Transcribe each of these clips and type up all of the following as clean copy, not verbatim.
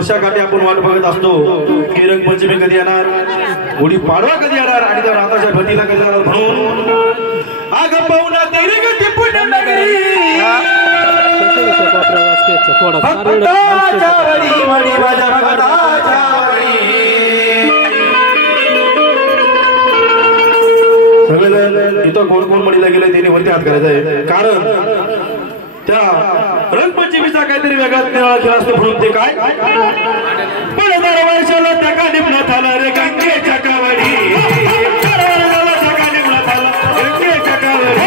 वर्षाकाठी आपण वाट बघत असतो की रंगपंचमी कधी येणार, गुढी पाडवा कधी येणार आणि त्या राताच्या भटीला कधी येणार म्हणून आग पाहुणा दीर्घ पुण्य नगरी सगळेजण इथं कोण कोण मडीला गेले त्यांनी वरती हात करायचा आहे, कारण त्या रंगपंचमीचा काहीतरी वेगळा निराळा खेळ असतो म्हणून ते काय वर्षाला त्या का निपण्यात आला रे गंगेच्या कावडी गंगेच्या कावडी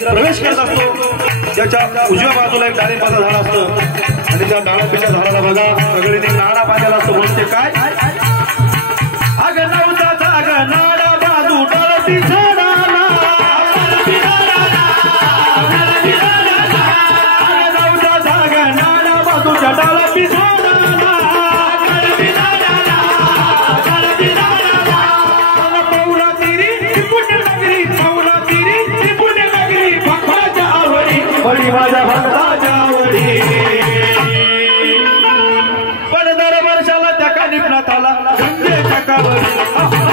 प्रवेश करत असतो त्याच्या उजव्या बाजूला एक डाळिंबाचं झाड असतं आणि त्या डाळिंबाच्या झाडाला बघा सगळ्यांनी नाडा बांधलेला असतो म्हणून ते काय अग नवता अग नाडा बाजू डाळती झाडाला नवता अग नाडा बाजूच्या डाळती झाडाला पाहुणा तिरी पुण्य नगरी पाहुणा तिरी पुण्य नगरी भक्ताच्या आवडी बडी माझ्या भक्ताच्या आवडी पण दर वर्षाला त्या का निपण्यात आला गंगेच्या कावडी